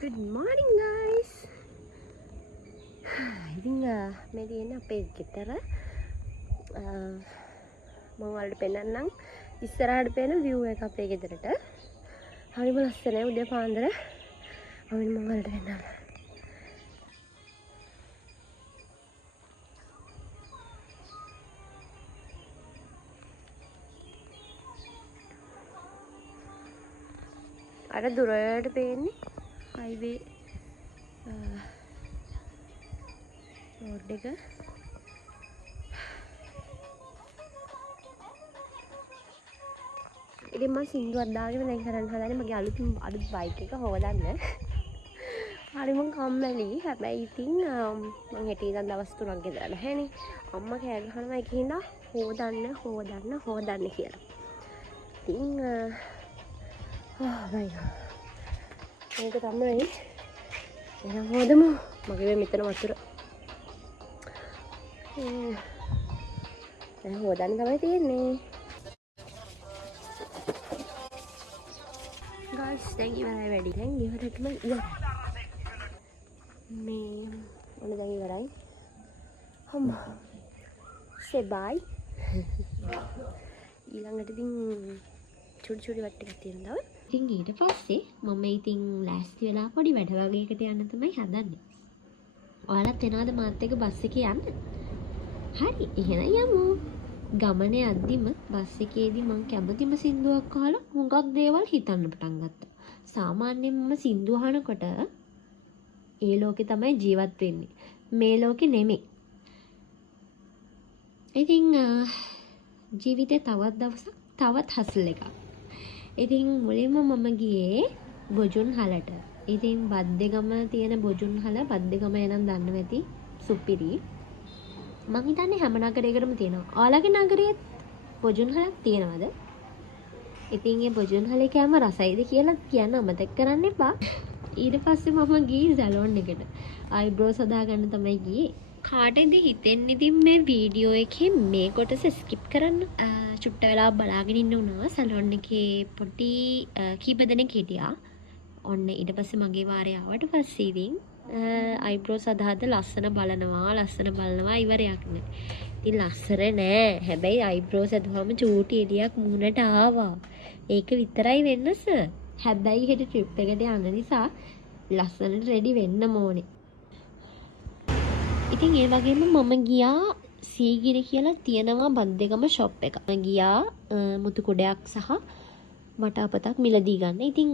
Good morning guys. ඉතින් මේ තියෙන්නේ අපේ ගෙදර. මම ඔයාලට පෙන්නන්නම් ඉස්සරහට පේන view එක අපේ ගෙදරට. හරිම ලස්සනයි උදේ පාන්දර. මම ඔයාලට පෙන්නන්නම්. අර දුරට පේන්නේ highway road එක. ඉතින් මම සින්දුවක් දාගෙන දැන් කරන්න හදන්නේ මගේ අලුත් බයික් එක හොදන්න. හරිම කම්මැලි. හැබැයි ඉතින් මම හෙට ඉඳන් දවස් 3ක් ගෙදර නැහැනේ. අම්මා කෑ ගහනවා ඒකින්ද හොදන්න කියලා. ඉතින් මේක තමයි එහෙනම් හොදමු. මගේ මෙතන වතුර දැන් හොදන්න තමයි තියෙන්නේ. guys දැන් ඉවරයි වැඩි. දැන් ඉවරටම ඉවරයි. මේ ඔන්න දැන් ඉවරයි. අම්මා say bye. ඊළඟට ඉතින් චුටි වට ටිකක් තියෙනවා. ඉතින් ඊට පස්සේ මම ඉතින් ලෑස්ති වෙලා පොඩි වැඩ වගේකට යන්න තමයි හදන්නේ. ඔයාලත් එනවාද මාත් එක්ක බස් එකේ යන්න? හරි එහෙනම් යමු. ගමනේ යද්දිම බස් එකේදී මම කැමතිම සින්දුවක් අහලා හුඟක් දේවල් හිතන්න පටන් ගත්තා. සාමාන්‍යයෙන් මම සින්දු අහනකොට ඒ ලෝකේ තමයි ජීවත් වෙන්නේ. මේ ලෝකේ නෙමෙයි. ඉතින් ජීවිතේ තවත් දවසක් තවත් හසල් එකක්. ඉතින් මුලින්ම මම ගියේ බොජුන්හලට. ඉතින් බද්දේගම තියෙන බොජුන්හල බද්දේගම එනම් දන්නව ඇති සුපිරි. මං හිතන්නේ හැම නගරයකටම තියෙනවා. ඔයාලගේ නගරයේත් බොජුන්හලක් තියෙනවද? ඉතින් ඒ බොජුන්හලේ කෑම රසයිද කියලා කියන්න අමතක කරන්න එපා. ඊට පස්සේ මම ගියේ සැලෝන් එකට. අයිබ්‍රෝස් හදාගන්න තමයි ගියේ. කාටද හිතෙන්නේ ඉතින් මේ වීඩියෝ එකේ මේ කොටස ස්කිප් කරන්න? චුට්ට වෙලා බලාගෙන ඉන්න උනා. සැලෝන් එකේ පොඩි කීප දෙනෙක් හිටියා. ඔන්න ඊට පස්සේ මගේ වාරය ආවට පස්සේ ඉතින් අයිබ්‍රෝස් අදහද ලස්සන බලනවා ඉවරයක් නෑ. ඉතින් ලස්සන නෑ. හැබැයි අයිබ්‍රෝස් අදහම චූටි එලියක් මුහුණට ආවා. ඒක විතරයි වෙනස. හැබැයි හෙට ට්‍රිප් එකට යන නිසා ලස්සනට රෙඩි වෙන්න ඕනේ. ඉතින් ඒ වගේම මම ගියා සීගිරි කියලා තියෙනවා බද්දේගම ෂොප් එක. මම ගියා මුතු කුඩයක් සහ වටාපතක් මිලදී ගන්න. ඉතින්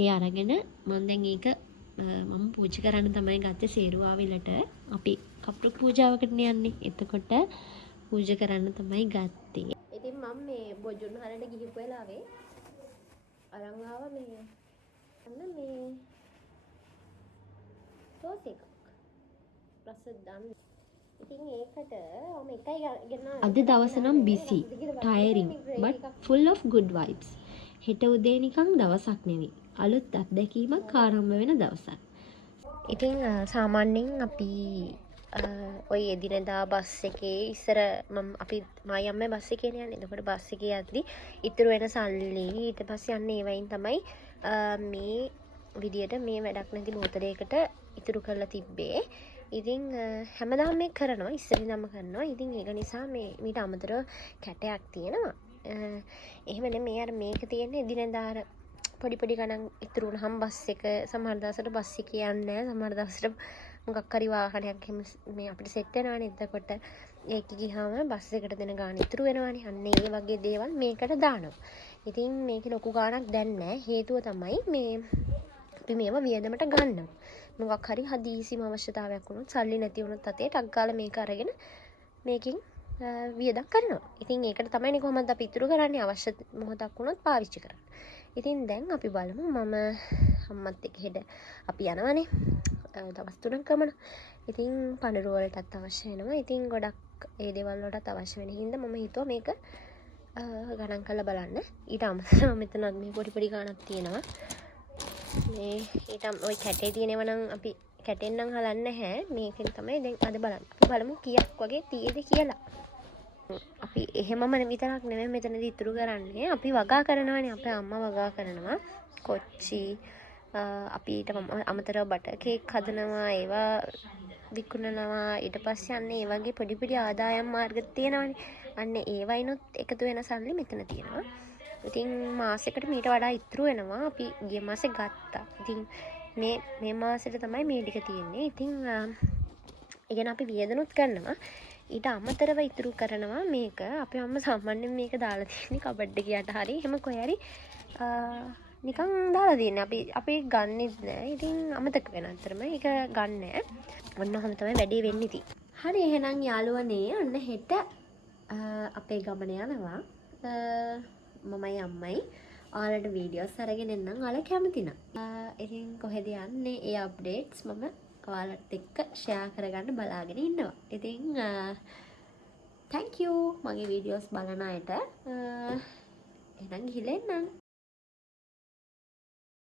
ඒ අරගෙන මම දැන් ඒක මම පූජා කරන්න තමයි ගත්තේ සේරුවාවිලට. අපි කප්පු පූජාවකට යන්නේ. එතකොට පූජා කරන්න තමයි ගත්තේ. ඉතින් මම මේ බොජුන්හලට ගිහිපු වෙලාවේ අරන් ආවා මේ සෝස් එකක්. රසදන්. ඉතින් ඒකට මම එකයි ගෙනා. අද දවස නම් busy, tiring, but full of good vibes. හෙට උදේ නිකන් දවසක් නෙවෙයි. අලුත් අත්දැකීමක් ආරම්භ වෙන දවසක්. ඉතින් සාමාන්‍යයෙන් අපි ඔය එදිනෙදා බස් එකේ ඉස්සර අපි මායි අම්මේ බස් එකේ යන්නේ. එතකොට බස් එකේ යද්දි ඉතුරු වෙන සල්ලි ඊට පස්සේ යන්නේ ඒ වයින් තමයි මේ විදියට මේ වැඩක් නැති බෝතලයකට ඉතුරු කරලා තිබ්බේ. ඉතින් හැමදාම මේක කරනවා. ඉස්සර ඉඳන්ම කරනවා. ඉතින් ඒක නිසා මේ මීට අමතරව කැටයක් තියෙනවා. එහෙම නෙමෙයි අර මේක තියෙන්නේ එදිනෙදා පොඩි ගණන් ඉතුරු වුණාම බස් එක සමහර දවසට බස් එක යන්නේ නැහැ. සමහර දවසට මොකක් හරි වාහනයක් මේ අපිට සෙට් වෙනවානේ. එතකොට ඒක ගියාම බස් එකට දෙන ගාණ ඉතුරු වෙනවානේ. අන්න ඒ වගේ දේවල් මේකට දානවා. ඉතින් මේකේ ලොකු ගාණක් දැන් නැහැ. හේතුව තමයි මේ අපි මේව වියදමට ගන්නවා. මොකක් හරි හදිසිම අවශ්‍යතාවයක් වුණොත් සල්ලි නැති වුණොත් අතේ ටක් ගාලා මේක අරගෙන මේකෙන් වියදම් කරනවා. ඉතින් ඒකට තමයි කොහොමද අපි ඉතුරු කරන්නේ අවශ්‍ය මොහොතක් වුණොත් පාවිච්චි කරන්න. ඉතින් දැන් අපි බලමු. මම අම්මත් එක්ක හෙට අපි යනවනේ දවස් 3ක් ගමන. ඉතින් පඳුරු වලටත් අවශ්‍ය වෙනවා. ඉතින් ගොඩක් ඒ දේවල් වලටත් අවශ්‍ය වෙන හින්දා මම හිතුවා මේක ගණන් කරලා බලන්න. ඊට අමතරව මෙතනත් මේ පොඩි ගාණක් තියෙනවා. මේ ඊට ওই කැටේ තියෙනවා නම් අපි කැටෙන් නම් හලන්නේ නැහැ. මේකෙන් තමයි දැන් අද බලන්න. අපි බලමු කීයක් වගේ තියෙද කියලා. අපි එහෙමම විතරක් නෙමෙයි මෙතනදී ඉතුරු කරන්නේ. අපි වගා කරනවානේ. අපේ අම්මා වගා කරනවා. කොච්චි අපිට අමතරව බටර් කේක් හදනවා, ඒවා විකුණනවා. ඊට පස්සේ අන්න ඒ වගේ පොඩි පොඩි ආදායම් මාර්ග තියෙනවානේ. අන්න ඒවයිනොත් එකතු වෙන සල්ලි මෙතන තියෙනවා. ඉතින් මාසෙකට මීට වඩා ඉතුරු වෙනවා. අපි ගිය මාසේ ගත්තා. ඉතින් මේ මාසෙට තමයි මේ ටික තියෙන්නේ. ඉතින් ඒ කියන්නේ අපි වියදනුත් කරනවා. ඊට අමතරව ඉතුරු කරනවා මේක. අපේ අම්මා සාමාන්‍යයෙන් මේක දාලා තියෙන්නේ කබඩ් එකේ යට හරි එහෙම කොහේ හරි නිකන් දාලා තියෙන්නේ. අපි ගන්නෙත් නෑ. ඉතින් අමතක වෙන අතරම ඒක ගන්න නෑ. ඔන්න ඔහොම තමයි වැඩේ වෙන්නේ ඉතින්. හරි එහෙනම් යාළුවනේ ඔන්න හෙට අපේ ගමන යනවා. මමයි අම්මයි ඔයාලට වීඩියෝස් අරගෙන එන්නම් ඔයාලා කැමති නම්. ඉතින් කොහෙද යන්නේ ඒ අප්ඩේට්ස් මම ඔයාලත් එක්ක ෂෙයා කරගන්න බලාගෙන ඉන්නවා. ඉතින් thank you මගේ වීඩියෝස් බලන අයට. එහෙනම් ගිහලා එන්නම්.